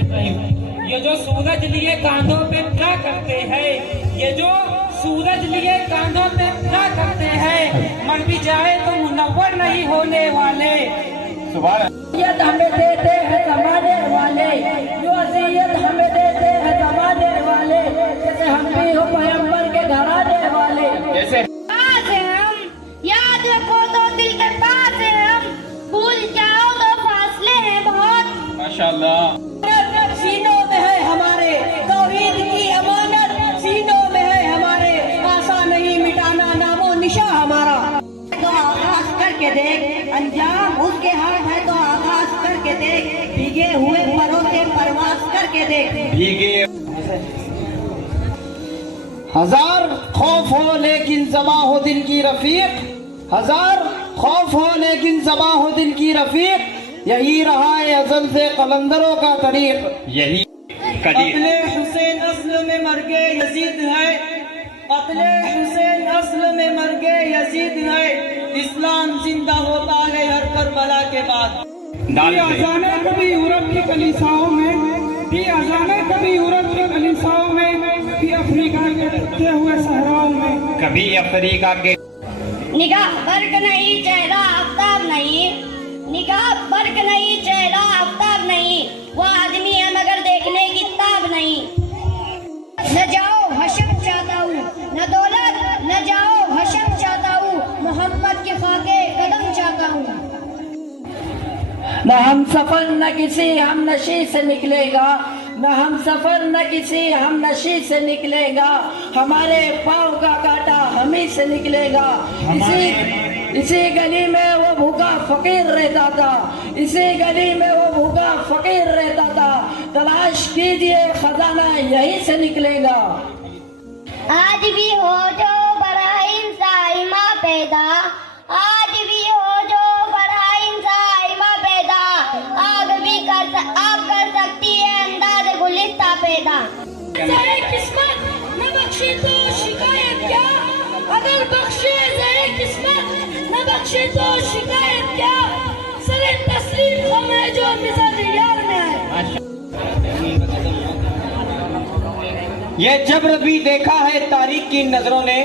یہ جو سورج لیے کاندھوں پہ کیا کرتے ہیں، یہ جو سورج لیے کاندھوں پہ کیا کرتے ہیں، مر بھی جائے تو منور نہیں ہونے والے. اذیت ہمیں دیتے ہیں زمانے والے، جو اذیت ہمیں دیتے ہیں زمانے والے، جیسے ہم بھی ہو پیغمبر کے گھرانے والے. پاس ہیں ہم، یاد رکھو تو دل کے پاس ہیں ہم، بھول جاؤ تو فاصلے ہیں بہت. ماشاءاللہ. سینوں میں ہے ہمارے توحید کی امانت، سینوں میں ہے ہمارے، آسان نہیں مٹانا نام و نشاں ہمارا. تو آغاز کر کے دیکھ، انجام اس کے ہاتھ ہے، تو آغاز کر کے دیکھ، بھیگے ہوئے پروں سے پرواز کر کے دیکھ. ہزار خوف ہو لیکن زباں ہو دل کی رفیق، ہزار خوف ہو لیکن زباں ہو دل کی رفیق، یہی رہا ہے ازل سے قلندروں کا طریق. یہی قتل حسین اصل میں مرگ یزید ہے، قتل حسین اصل میں مرگ یزید ہے، اسلام زندہ ہوتا ہے ہر کربلا کے بعد. اذانیں کبھی یورپ کی کلیساؤں میں، بھی اذانیں کبھی یورپ کی کلیساؤں میں، بھی افریقہ کے ڈھکتے ہوئے صحراؤں میں. کبھی افریقہ کے نگاہ برق نہیں چہرہ آفتاب نہیں، نگاہ برق نہیں چہرہ آفتاب نہیں، وہ آدمی ہے مگر دیکھنے کی تاب نہیں. نہ جاؤ حشر چاہتا ہوں، نہ دولت، نہ جاؤ حشر چاہتا ہوں، محمد کے خاکے قدم چاہتا ہوں. نہ ہم سفر نہ کسی ہم نشی سے نکلے گا، نہ ہم سفر نہ کسی ہم نشی سے نکلے گا، ہمارے پاؤں کا کانٹا ہمیں سے نکلے گا. اسی گلی میں وہ بھوکا فقیر رہتا تھا، اسی گلی میں وہ بھوکا فقیر رہتا تھا، تلاش کیجئے خزانہ یہیں سے نکلے گا. آج بھی ہو جو براہیم سائمہ پیدا، آج بھی ہو جو براہیم سائمہ پیدا، آگ کر سکتی ہے انداز گلستہ پیدا. زہر قسمت نہ بخشے تو شکایت کیا، اگر بخشے زہر قسمت نہ بخشے تو شکایت کیا، سر تسلیم غم ہے جو مزاج یار میں ہے. یہ جبر بھی دیکھا ہے تاریخ کی نظروں نے،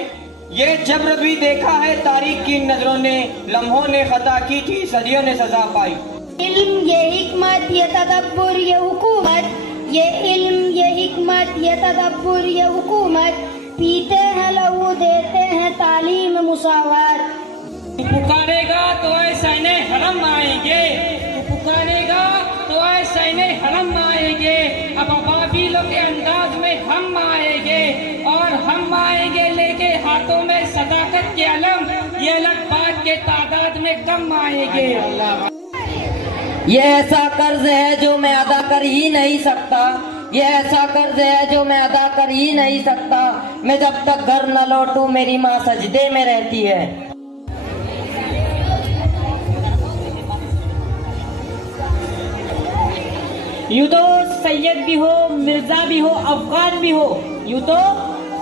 یہ جبر بھی دیکھا ہے تاریخ کی نظروں نے، لمحوں نے خطا کی تھی صدیوں نے سزا پائی. علم یہ حکمت یہ تدبر یہ حکومت، یہ علم یہ حکمت یہ تدبر یہ حکومت، پیتے ہیں لہو دیتے ہیں تعلیم مساوات. پکارے گا تو اے سین حرم آئیں گے، پکارے گا تو اے سین حرم آئیں گے، اب ابابیلوں کے انداز میں ہم آئیں گے، اور ہم آئیں گے لے کے ہاتھوں میں صداقت کے علم، یہ الگ بات کے تعداد میں کم آئیں گے. یہ ایسا قرض ہے جو میں ادا کر ہی نہیں سکتا، یہ ایسا قرض ہے جو میں ادا کر ہی نہیں سکتا، میں جب تک گھر نہ لوٹوں میری ماں سجدے میں رہتی ہے. یوں تو سید بھی ہو مرزا بھی ہو افغان بھی ہو، یوں تو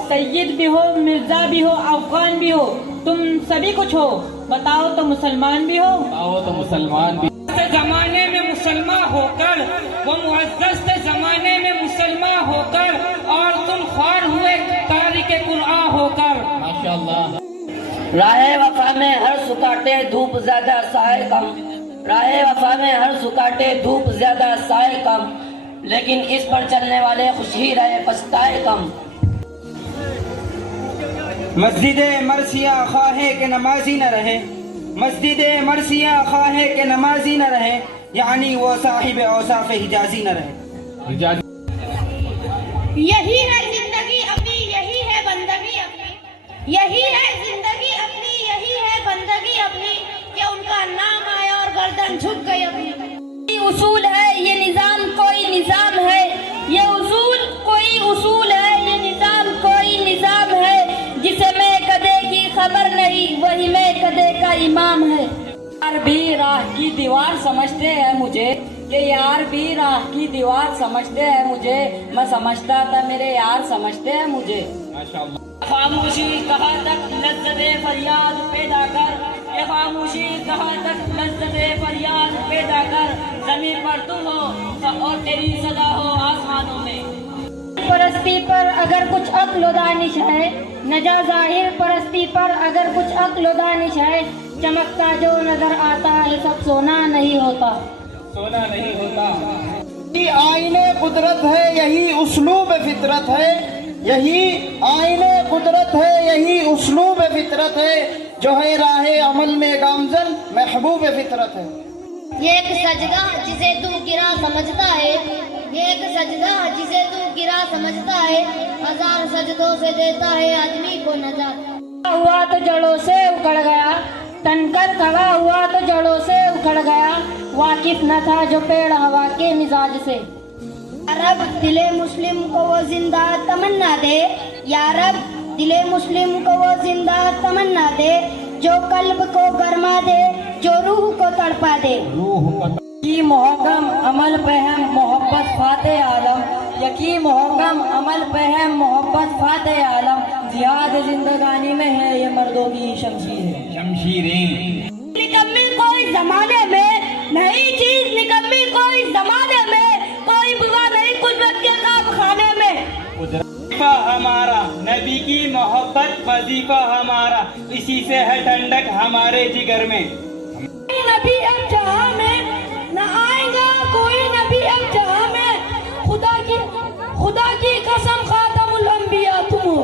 سید بھی ہو مرزا بھی ہو افغان بھی ہو، تم سبھی کچھ ہو، بتاؤ تو مسلمان بھی ہو. آؤ تو مسلمان بھی زمانے میں مسلمان ہو کر، وہ معزز تھے زمانے میں مسلمان ہو کر، اور تم خوار ہوئے تاریخ قرآن ہو کر. ماشاءاللہ. راہ وفا میں ہر سکاٹے دھوپ زیادہ سائے کم، راہ وفا میں ہر سکاٹے دھوپ زیادہ سائے کم، لیکن اس پر چلنے والے خوشی رہے پچھتائے کم. مسجد مرثیہ خواہ کہ نمازی نہ رہے، مسجد مرثیہ خواہ کہ نمازی نہ رہے، یعنی وہ صاحب اوصاف حجازی نہ رہے. یہی ہے زندگی اپنی یہی ہے بندگی اپنی، یہی ہے زندگی اپنی یہی ہے بندگی اپنی، کہ ان کا نام آیا اور گردن جھک گئی اپنی. یہ اصول ہے یہ نظام کوئی نظام ہے، یہ اصول کوئی اصول ہے، یہ نظام کوئی نظام ہے، جسے میں کدے کی خبر نہیں وہی میں کدے کا امام ہے. یار بھی راہ کی دیوار سمجھتے ہیں مجھے، کہ یار بھی راہ کی دیوار سمجھتے ہیں مجھے، میں سمجھتا تھا میرے یار سمجھتے ہیں مجھے. خاموشی کہاں تک لذت فریاد پیدا کر، یہ خاموشی کہاں تک لذت فریاد پیدا کر، زمین پر تم ہو اور تیری صدا ہو پرستی پر اگر کچھ عقل و دانش ہے، نہ جا ظاہر پرستی پر اگر کچھ عقل و دانش ہے، چمکتا جو نظر آتا ہے سب سونا نہیں ہوتا۔ سونا نہیں ہوتا۔ یہی آئین قدرت ہے، یہی اسلوب فطرت ہے، یہی آئین قدرت ہے، یہی اسلوب فطرت ہے، جو ہے راہ عمل میں گامزن محبوب فطرت ہے۔ ایک سجدہ جسے تو گرا سمجھتا ہے، ایک سجدہ جسے تو گرا سمجھتا ہے، ہزار سجدوں سے دیتا ہے آدمی کو نجات۔ ہوا تو جڑوں سے اکھڑ گیا، تن کر کھڑا ہوا تو جڑوں سے اکھڑ گیا، واقف نہ تھا جو پیڑ ہوا کے مزاج سے۔ یا رب دل مسلم کو وہ زندہ تمنا دے، یا رب دل مسلم کو وہ زندہ تمنا دے، جو قلب کو گرما دے، جو روح کو تڑپا دے۔ یقی محکم عمل پہ ہے محبت فاتح عالم، یقی محکم عمل پہ ہے محبت فاتح عالم، جہاد زندگانی میں ہے یہ مردوں کی شمشیر۔ شمشیریں نکمی کوئی زمانے میں نئی چیز، نکمی کوئی زمانے میں کوئی بوا نہیں قدرت کے کام خانے میں۔ وظیفہ ہمارا نبی کی محبت، وظیفہ ہمارا اسی سے ہے ٹھنڈک ہمارے جگر میں۔ کوئی نبی اب جہاں میں نہ آئے گا، کوئی نبی اب جہاں میں، خدا کی قسم خاتم الانبیاء تم ہو۔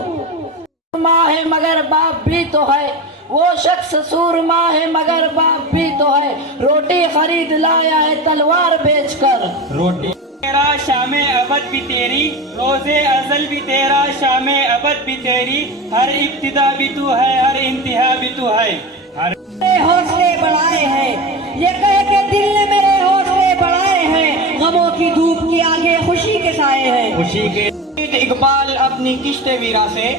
ماں ہے مگر باپ بھی تو ہے، وہ شخص سورما ہے مگر باپ بھی تو ہے، روٹی خرید لایا ہے تلوار بیچ کر۔ روٹی تیرا شام ابد بھی تیری، روز ازل بھی تیرا، شام ابد بھی تیری، ہر ابتدا بھی تو ہے، ہر انتہا بھی تو ہے۔ میرے حوصلے بڑھائے ہیں، یہ کہہ کے دل نے میرے حوصلے بڑھائے ہیں، غموں کی دھوپ کی آگے خوشی کے سائے ہیں۔ خوشی کے اقبال اپنی کشت ویرا سے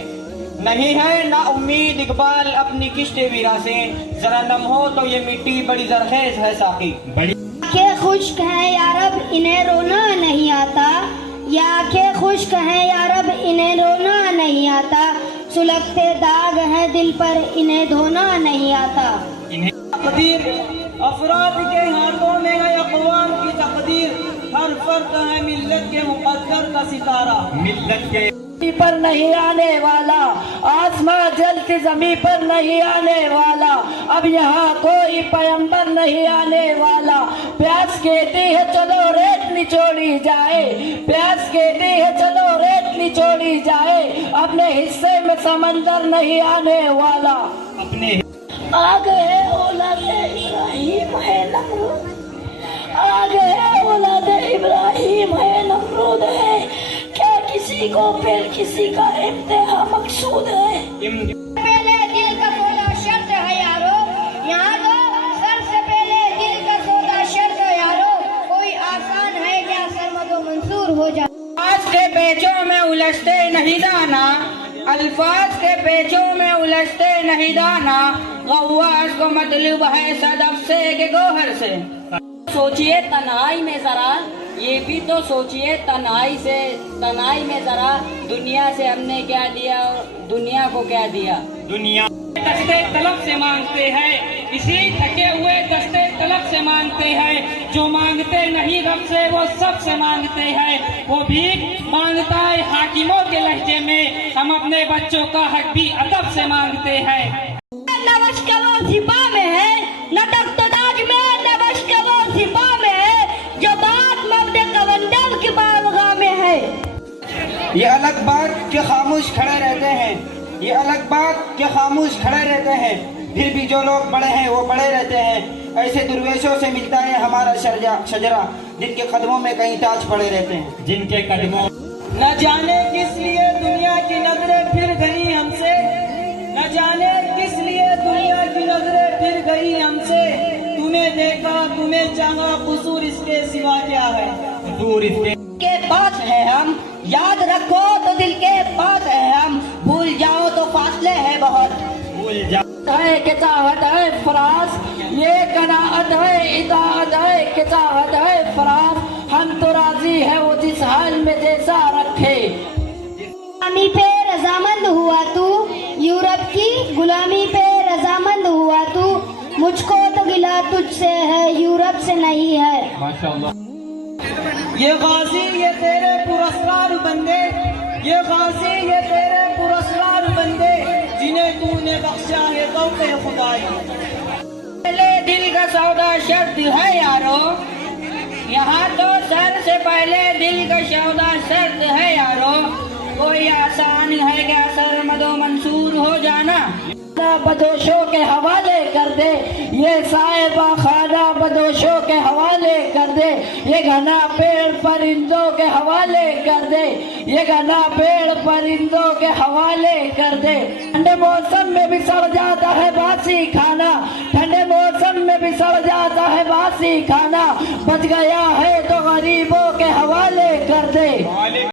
نہیں ہے نا امید، اقبال اپنی کشت ویرا سے، ذرا نم ہو تو یہ مٹی بڑی زرخیز ہے ساقی۔ بڑی آنکھیں خشک ہیں یا رب انہیں رونا نہیں آتا، یہ آنکھیں خشک ہیں یا رب انہیں رونا نہیں آتا، سلگتے داغ ہیں دل پر انہیں دھونا نہیں آتا۔ تقدیر افراد کے ہاتھوں میں ہے، اقوام کی تقدیر، ہر فرد ہے ملت کے مقدر کا ستارہ۔ ملت کے پر نہیں آنے والا، آسماں جل کے زمین پر نہیں آنے والا، اب یہاں کوئی پیغمبر نہیں آنے والا، پیاس کہتی ہے چلو ریت نچوڑی جائے، پیاس کہتی ہے چلو ریت نچوڑی جائے، اپنے حصے میں سمندر نہیں آنے والا۔ اپنے آ گئے اولاد ابراہیم ہے نمرود، آ گئے اولاد ابراہیم ہے نمرود ہے، کیا کسی کو پھر کسی کا امتحان مقصود ہے؟ پہلے دل کا سودا شرط ہے یارو، یہاں تو سر سے پہلے دل کا سودا شرط ہے یارو، کوئی آسان ہے کیا سرمد و منصور ہو جائے۔ الفاظ کے پیچوں میں الجھتے نہیں دانا، الفاظ کے پیچوں میں الجھتے نہیں دانا، غواص کو مطلوب ہے صدف سے کہ گوہر سے۔ سوچئے تنہائی میں ذرا، یہ بھی تو سوچئے تنہائی میں ذرا، دنیا سے ہم نے کیا لیا اور دنیا کو کیا دیا۔ دنیا دستے طلب سے مانگتے ہیں، اسی تھکے ہوئے دستے طلب سے مانگتے ہیں، جو مانگتے نہیں رب سے وہ سب سے مانگتے ہیں، وہ بھیک مانگتا ہے حاکموں کے لہجے میں، ہم اپنے بچوں کا حق بھی ادب سے مانگتے ہیں۔ نوش کا وہ سپاہ میں ہے، نہ تخت و تاج میں، نوش کا وہ سپاہ میں ہے، جو بات مرد قوندر کی بارگاہ میں ہے۔ یہ الگ بات کہ خاموش کھڑے رہتے ہیں، یہ الگ بات کہ خاموش کھڑے رہتے ہیں، پھر بھی جو لوگ بڑے ہیں وہ بڑے رہتے ہیں، ایسے درویشوں سے ملتا ہے ہمارا شجرا، جن کے قدموں میں کہیں تاج پڑے رہتے ہیں۔ جن کے قدموں نہ جانے کس لیے دنیا کی نظریں پھر گئی ہم سے، نہ جانے کس لیے دنیا کی نظریں پھر گئی ہم سے، تمہیں دیکھا تمہیں چاہا، قصور اس کے سوا کیا ہے؟ دور اس کے پاس ہے ہم، یاد رکھو تو دل کے پاس ہے ہم، بھول جاؤ تو فاصلے ہے بہت۔ بھول جا ہے کہ چاہت ہے فراز، یہ قناعت ہے اطاعت ہے کہ چاہت ہے فراز، ہم تو راضی ہے وہ جس حال میں جیسا رکھے۔ غلامی پہ رضامند ہوا تو، یورپ کی غلامی پہ رضامند ہوا تو، مجھ کو تو گلا تجھ سے ہے یورپ سے نہیں ہے۔ ماشاءاللہ۔ یہ غازی یہ تیرے پراسرار بندے، یہ غازی یہ تیرے پراسرار بندے جنہیں تو نے بخشا ہے ذوق خدائی. پہلے دل کا سودا شرط ہے یارو، یہاں تو سر سے پہلے دل کا سودا شرط ہے یارو. کوئی آسان ہے کیا سر مدو منصور ہو جانا؟ بدوشوں کے حوالے کر دے، یہ صاحبہ خانہ بدوشوں کے حوالے کر دے، یہ گھنا پیڑ پرندوں کے حوالے کر دے، یہ گھنا پیڑ پرندوں کے حوالے کر دے. ٹھنڈے موسم میں بھی سڑ جاتا ہے باسی کھانا، ٹھنڈے موسم میں بھی سڑ جاتا ہے باسی کھانا، بچ گیا ہے تو غریبوں کے حوالے کر دے.